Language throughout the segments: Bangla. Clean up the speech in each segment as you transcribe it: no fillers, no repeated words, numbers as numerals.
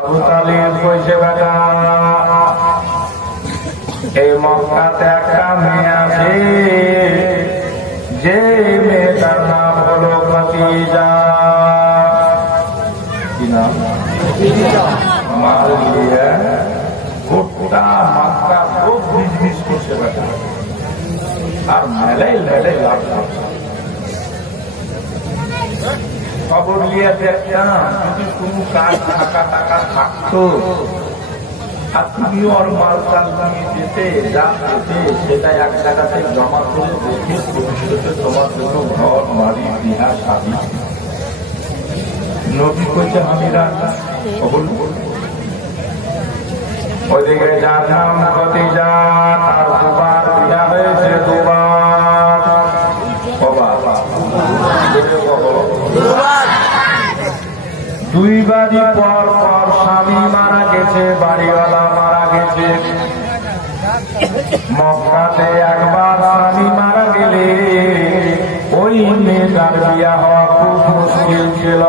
আবু তালিব কইছে বেটা এই মক্কাতে একটা মেয়ে আছে যে মেয়েটার নাম হলো খাদিজা। কি নাম? মাল দিয়ে গোটা মক্কা খুব বিজনেস করছে বেটা, আর মেলাই মেলাই লাভ করছে। খবর নিয়ে দেখতাম যদি কোনো কাজ টাকা টাকা থাকতো আর তুমি ওর মাল টাল নিয়ে যেতে যা পেতে সেটা এক জায়গাতে জমা করে রেখে ভবিষ্যতে তোমার জন্য ঘর বাড়ি বিহা শাদী। নবী কইছে আমি রাখা ওইদিকে যার নাম খাদিজা তার দুবার বিয়া হয়েছে, দুইবারই পর পর স্বামী মারা গেছে, বাড়িওয়ালা মারা গেছে। মক্কাতে একবার স্বামী মারা গেলে ওই মেয়েটার বিয়া হওয়া খুব মুশকিল ছিল।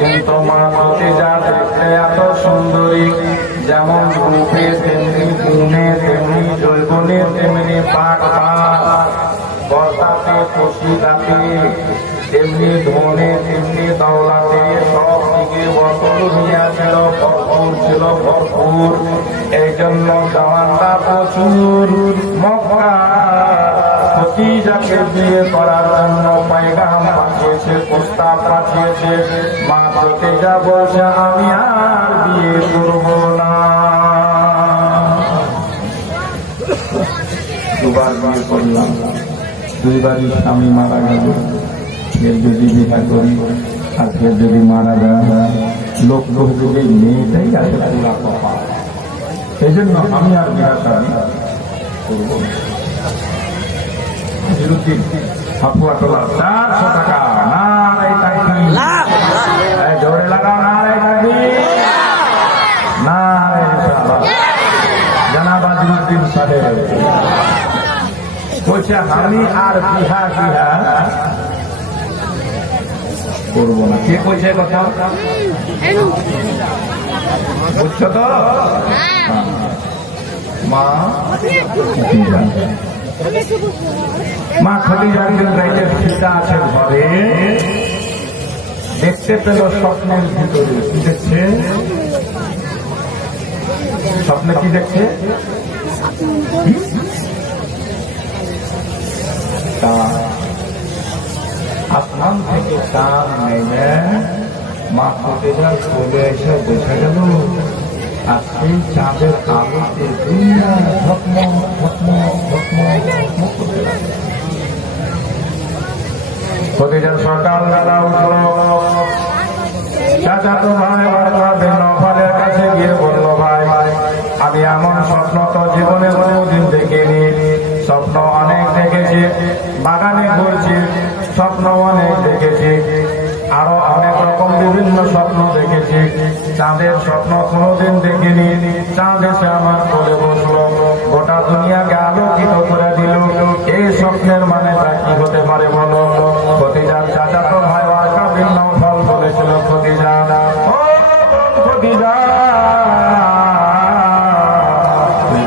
কিন্তু মা খাদিজা দেখতে এত সুন্দরী, যেমন রূপে তেমনি গুণে তেমনি যৌবনে তেমনি পাক বর্তাতে খুশিদাতে তেমনি ধনে তেমনি দৌলাতে সব দিকে বছর নিয়েছিল, ভরপুর ছিল ভরপুর। এই জন্য জওয়ানরা প্রচুর মক্কা খাদিজাকে বিয়ে করার জন্য পয়গাম পাঠিয়েছে, প্রস্তাব পাঠিয়েছে। মা খাদিজা বলছে আমি আর বিয়ে করব না। দুবার বিয়ে করলাম, দুইবারই স্বামী মারা গেল, ফের যদি বিয়ে করি আর ফের যদি মারা যায় লোক লোক যদি মেয়েটাই আছে পুরা কপা। এই জন্য আমি আর বিয়ে শাদী করবো না। ফাকুয়া তোলা 400 টাকা নারাই তাকবীর, জোরে লাগাও নারাই তাকবীর, নারাই রিসালাত। জনাব আজিজউদ্দিন সাহেব বলছে আমি আর বিহা করবো না। কে কইছে কথা বুঝছো তো? মা খাদিজা একদিন রাইতে ফিতা আছে ঘরে, দেখতে পেল স্বপ্নের ভিতরে। কি দেখছে? স্বপ্নে কি দেখছে? আসমান থেকে চাঁদ নেমে মা খাদিজা চলে এসে বোঝা গেল আর সেই চাঁদের আলোতে দুনিয়া ঝকমক ঝকমক ঝকমক ঝকমক করতে লাগলো। খাদিজা সকালবেলা উঠল, চাচাতো ভাই ওয়ারকা বিন নওফালের কাছে গিয়ে বলল, ভাই আমি এমন স্বপ্ন তো জীবনে কোনোদিন দেখিনি। স্বপ্ন অনেক দেখেছি, বাগানে ঘুরছি, স্বপ্ন অনেক দেখেছি, আরো অনেক রকম বিভিন্ন স্বপ্ন দেখেছি, চাঁদের স্বপ্ন কোনোদিন দেখিনি। চাঁদ এসে আমার কোলে বসলো, গোটা দুনিয়াকে আলোকিত করে দিল। এই স্বপ্নের মানেটা কি হতে পারে বলো? খাদিজার চাচাতো ভাই ওয়ারকা বিন নওফাল বলেছিল, খাদিজা ও খাদিজা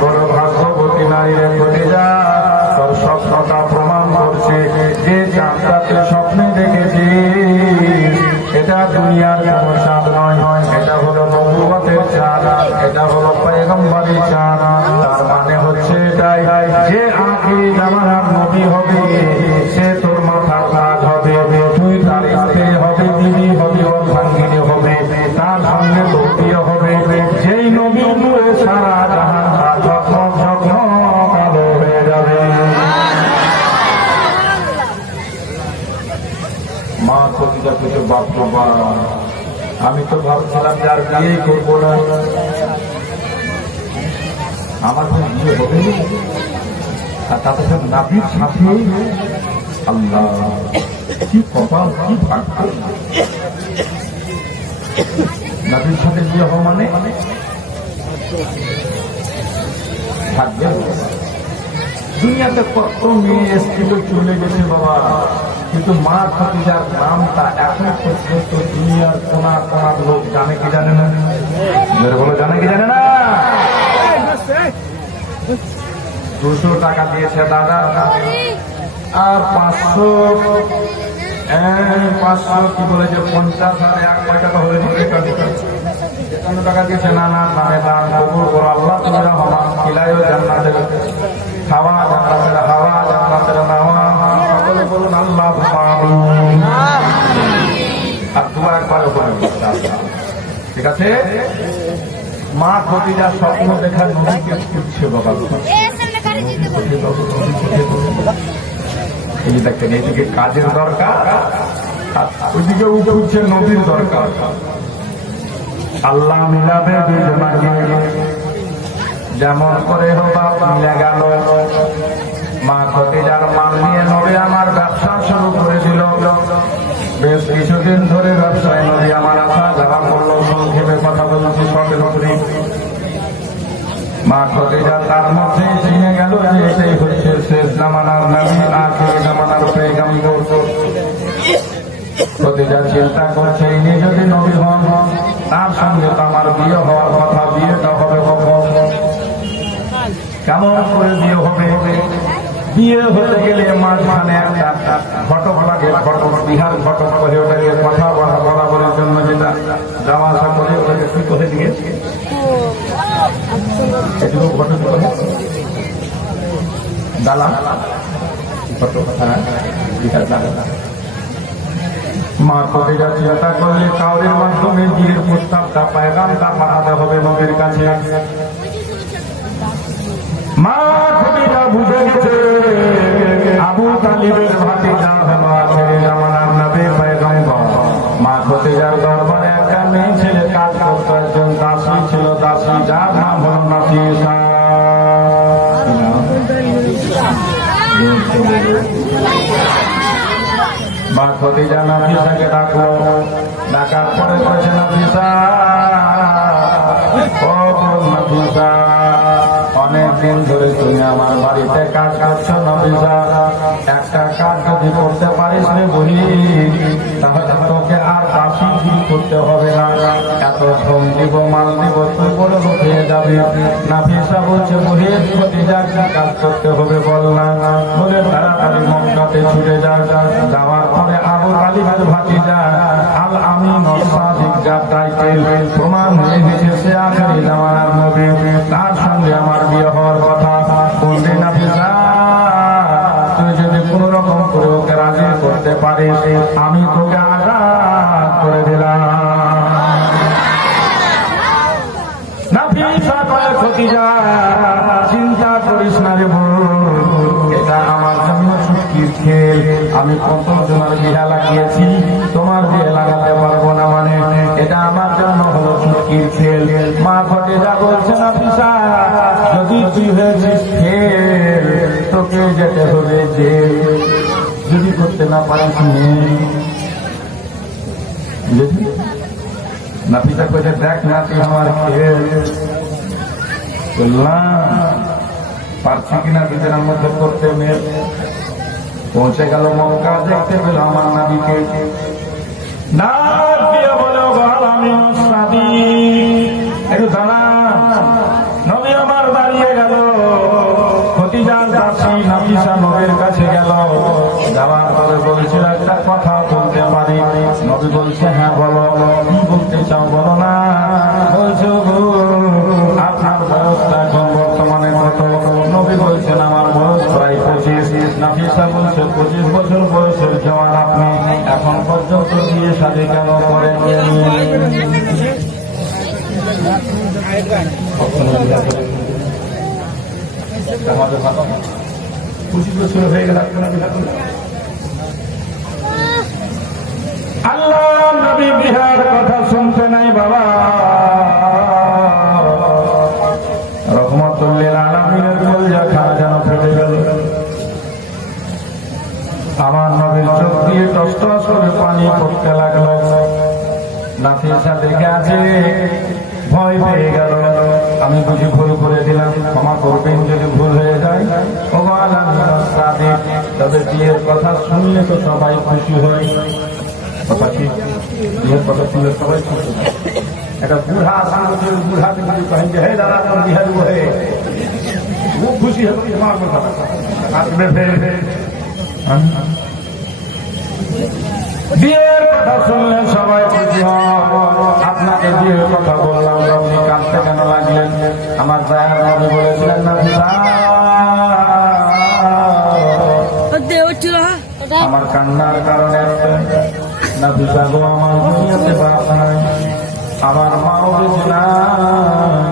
বড় ভাগ্যবতী নারী রে খাদিজা, তোর স্বপ্নটা প্রমাণ করছে যে চাঁদটাকে স্বপ্নে দেখেছি এটা দুনিয়ার কোন চাঁদ নয়, এটা হলো নবুয়তের চাঁদ, এটা হলো পয়গম্বরের চাঁদ। তার মানে হচ্ছে এটাই যে আখিরি জামানার নবী হবে সে তোর মাথার তাজ হবে, তুই তার স্ত্রী হবে, বিবি হবে, অর্ধাঙ্গিনী হবে, তার সঙ্গে তোর বিয়ে হবে। যেই নবী নূরে সারা জাহান ঝকমক ঝকমক আলো হয়ে যাবে। মা খাদিজা কিছু বাবা আমি তো ভাবছিলাম যে আর বিয়েই করবো না, আমার তো বিয়ে হবে আর তাতে সব নাবির সাথে। আল্লাহ কি কপাল, কি ভাগ্য! নাবির সাথে বিয়ে হওয়া মানে ভাগ্যে। দুনিয়াতে কত মেয়ে এসছিল চলে গেছে বাবা, কিন্তু মা খাদিজার নামটা এখন পর্যন্ত দুনিয়ার কোনা কোনার লোক জানে কি জানে না? 200 টাকা দিয়েছে দাদা, আর 500 কি বলেছে 50 আর 1 টাকা হয়ে 51 টাকা দিয়েছে। না না মানে দান কবুল করো আল্লাহ, তুমি রহমান খিলায়ও জান্নাতের খাওয়া, জান্নাতের হাওয়া, জান্নাতের নাওয়া, সকলে বলুন আল্লাহ আমিন। আর দোয়া একবার করে ঠিক আছে। মা খদিজা স্বপ্ন দেখা নবীকে খুঁজছে বাবা, এই দেখেন এইদিকে কাজের দরকার, ওইদিকে উঠছে নবীর দরকার। আল্লাহ মিলাবে যেমন করে হোক মিলে গেল। মা খদিজার মাল নিয়ে নবী আমার ব্যবসা শুরু করে দিল। বেশ কিছুদিন ধরে ব্যবসায় নবী আমার আসা যাওয়া করলো। সংক্ষেপে কথা বলছি সবের উপরে। মা খদিজা তার মধ্যে চিনে গেল যে এটাই হচ্ছে শেষ জামানার নবী, আখির জামানার পয়গম্বর। খদিজা চিন্তা করছে ইনি যদি নবী হন, তার সঙ্গে তো আমার বিয়ে হওয়ার কথা, বিয়েটা হবে কখন, কেমন করে বিয়ে হবে? বিয়ে হতে গেলে মাঝখানে একটা ঘটক লাগে, ঘটক বিহার ঘটক করে, ওটাকে কথা বলার জন্য যেটা যাওয়া আসা করে ওটাকে কি করে দিয়ে দালা ঘটক, বিহার দালা। মা খদিজা চিন্তা করলে কাউরের মাধ্যমে বিয়ের প্রস্তাবটা পায়গামটা পাঠাতে হবে নবীর কাছে। মা খদিজা বুঝে গেছে আবু তালিবের ভাতিজা হলো আখেরি জামানার নবী পয়গম্বর। মা খদিজার দরবারে একটা মেয়ে ছেলে কাজ করত, একজন দাসী ছিল, দাসী যার নাম হলো নাফিসা। মা খদিজা নাফিসাকে ডাকলো, ডাকার পরে বলছে নাফিসা, ও নাফিসা, অনেকদিন ধরে তুমি আমার বাড়িতে কাজ করছো নাফিসা, একটা কাজ যদি করতে পারিস রে বলি, তাহলে তোকে আর দাসী করতে হবে না, এত শ্রম দিব মাল দিব তুই বলে হয়ে যাবে। নাফিসা বলছে বলি খদিজা কি কাজ করতে হবে বল না, বলে তাড়াতাড়ি মক্কাতে ছুটে যাওয়ার পরে আবু তালিবের ভাতিজা আল আমিন সাদিক যার টাইটেল প্রমাণ হয়ে গেছে সে আখেরি জামানার নবী, তার সঙ্গে আমার বিয়ে হওয়ার কথা। বললে নাফিসা তুই যদি কোনো রকম করে ওকে রাজি করতে পারিস, আমি তোকে আজাদ করে দিলাম। নাফিসা কয় খদিজা চিন্তা করিস না রে বোন, এটা আমার জন্য ছুটির খেল, আমি কত জনের বিয়ে লাগিয়েছি, তোমার বিয়ে লাগাতে পারবো না, মানে এটা আমার জন্য হলো ছুটির খেল। মা খদিজা বলছে নাফিসা যদি তুই হয়েছিস খেল, তোকে যেতে হবে জেল, যদি করতে না পারিস নাফিসা কইছে দেখ না তুই আমার খেল, বললাম পারছি কিনা বিছানার মধ্যে করতে। মেয়ে পৌঁছে গেল মক্কা, দেখতে পেল আমার নবীকে, ডাক দিয়ে বলে বল আমি একটু দাঁড়া। নবী আমার দাঁড়িয়ে গেল, খদিজার দাসী নাফিসা নবীর কাছে গেল, যাওয়ার পরে বলছে একটা কথা বলতে পারি? নবী বলছে হ্যাঁ বলো, কি বলতে চাও বলো না। বলছে আপনার বয়সটা এখন বর্তমানে কত? নবী বলছেন আমার বয়স প্রায় 25। নাফিসা বলছে 25 বছর বয়সের জওয়ান আপনি, এখন পর্যন্ত বিয়ে শাদী কেন করেন? 25 বছর হয়ে গেল আল্লাহ নবী বিহার কথা শুনতে নাই বাবা। রহমতুল্লিল আলামিনের কলিজা খানা যেন ফেটে গেল। আমার নবীর চোখ দিয়ে টস টস করে পানি পড়তে লাগলো। নাফিসা দেখে আছে, ভয় পেয়ে গেল। আমি বুঝি ভুল করে দিলাম, ক্ষমা করবেন যদি ভুল হয়ে যায়। ও সাদিক, তবে বিয়ের কথা শুনলে তো সবাই খুশি হয়। কথা ঠিক, বিয়ের কথা শুনলে সবাই খুশি হয়। একটা বুড়া আসান বুড়াকে যদি কহেন যে হে দাদা তোর বিয়ে দেবো, হে খুব খুশি হচ্ছে তোমার কথা আসবে বিয়ের কথা শুনলে সবাই খুশি হয়। আপনাকে বিয়ের কথা বললাম, আপনি কাঁদতে কেন লাগলেন? আমার দয়ার নবী বলেছিলেন না আমার কান্নার কারণে না বিশাগো আমার দুনিয়াতে বাপ নাই, আমার মাও কিছু নাই,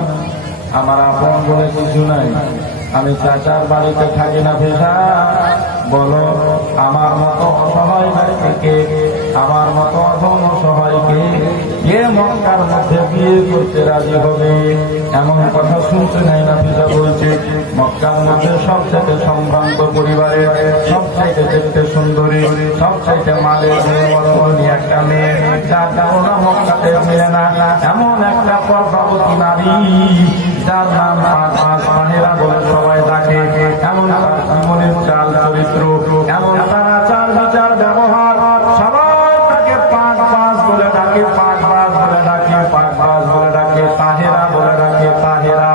আমার আপন বলে কিছু নাই, আমি চাচার বাড়িতে থাকি না ভিসা। বলো আমার মতো অসহায় ব্যক্তিকে, আমার মতো অধম অসহায়কে কে মক্কার মধ্যে বিয়ে করতে রাজি হবে? এমন কথা শুনতে নাই না ভিসা বলছে মক্কার মধ্যে সবচেয়ে সম্ভ্রান্ত পরিবারে, সবচেয়ে দেখতে সুন্দরী, সবচেয়ে মালের মেয়ে একটা মেয়ে, যার ধারণা মক্কাতে মেয়ে না, এমন একটা পর্বতী নারী যার নাম মাহেরা বলে সবাই ডাকে। এমন তার জীবনের চাল চরিত্র, এমন তার আচার বিচার ব্যবহার, সবাই তাকে পাঁচ পাঁচ বলে ডাকে, পাঁচ পাঁচ বলে ডাকে, পাঁচ পাঁচ বলে ডাকে, তাহেরা বলে ডাকে, তাহেরা।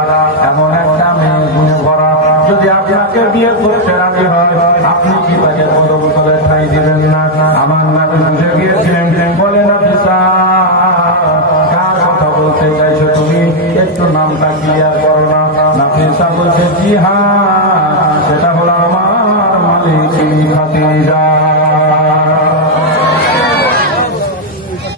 এমন একটা মেয়ে গুণে ভরা, যদি আপনাকে বিয়ে করতে রাজি হয় আপনি কি তাকে পদবতলে ঠাই দিবেন না? আমার নাকি বুঝে গিয়েছিলেন, বলে না পিসা কার কথা বলতে চাইছো তুমি, একটু নামটা ক্লিয়ার করো না। নাফিসা বলছে জি হ্যাঁ, সেটা হলো আমার মালিক খাদিজা।